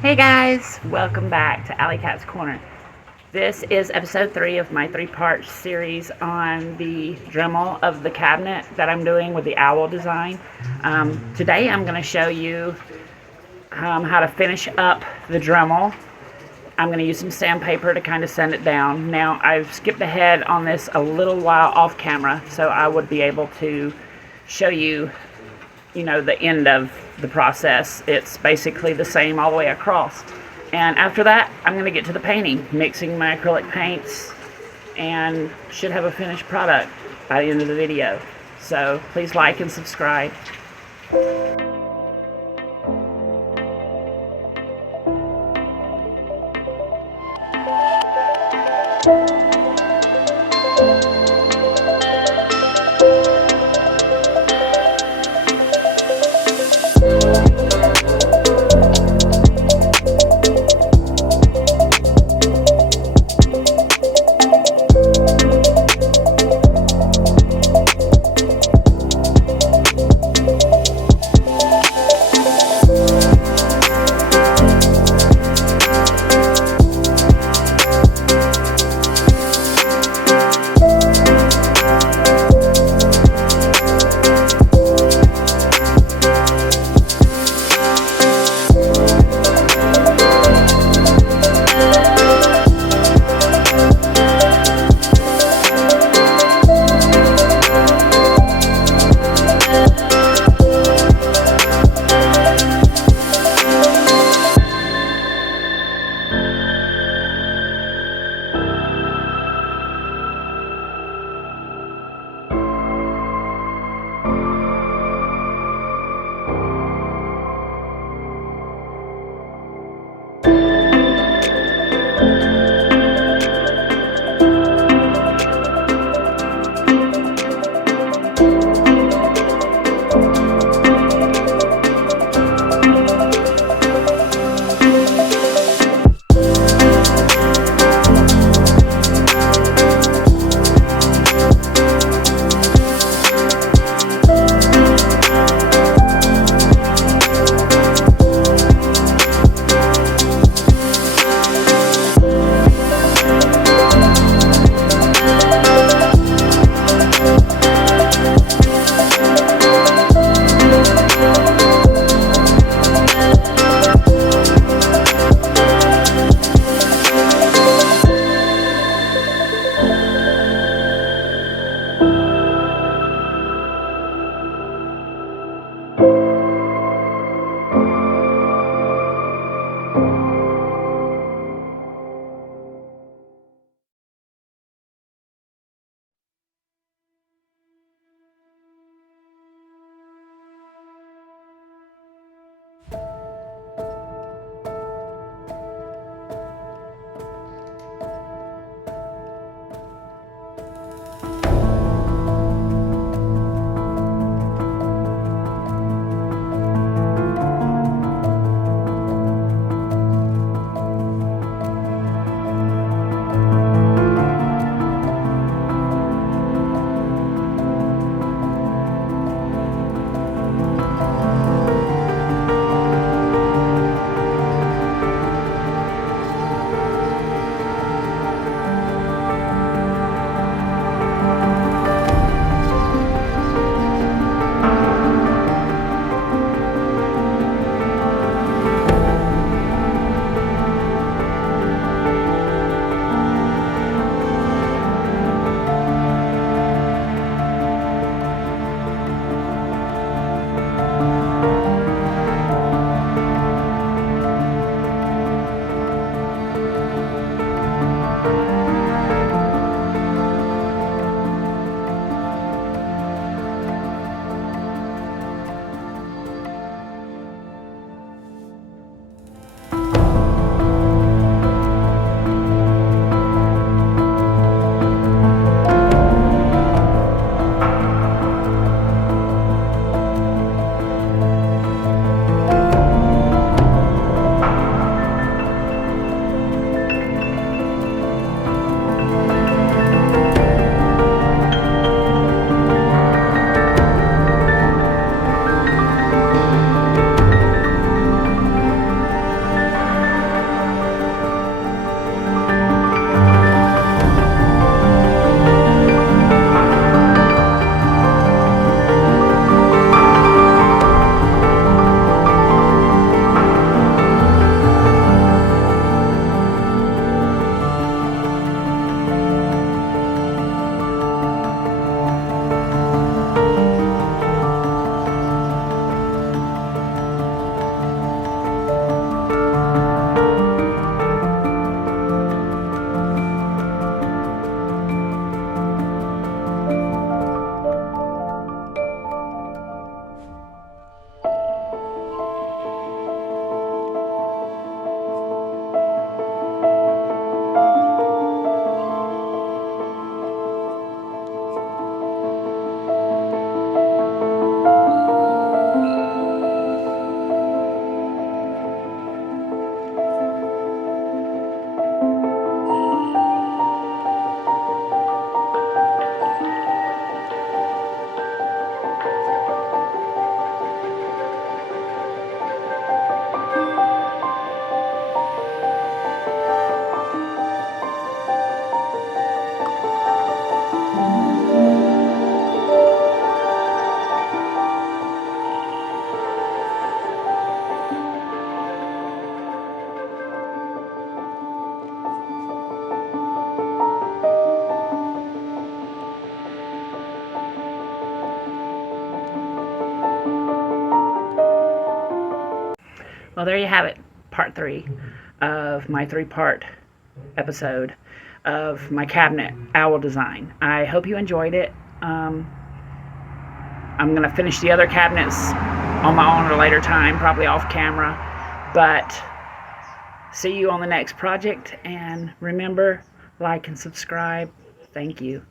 Hey guys, welcome back to Alley Cat's Corner. This is episode 3 of my 3-part series on the Dremel of the cabinet that I'm doing with the owl design. Today I'm going to show you how to finish up the Dremel. I'm going to use some sandpaper to kind of sand it down. Now I've skipped ahead on this a little while off camera, so I would be able to show you the end of the process. It's basically the same all the way across. And after that, I'm going to get to the painting, mixing my acrylic paints, and should have a finished product by the end of the video. So please like and subscribe. Well, there you have it, part 3 of my 3-part episode of my cabinet owl design. I hope you enjoyed it. I'm going to finish the other cabinets on my own at a later time, probably off camera. But see you on the next project, and remember, like and subscribe. Thank you.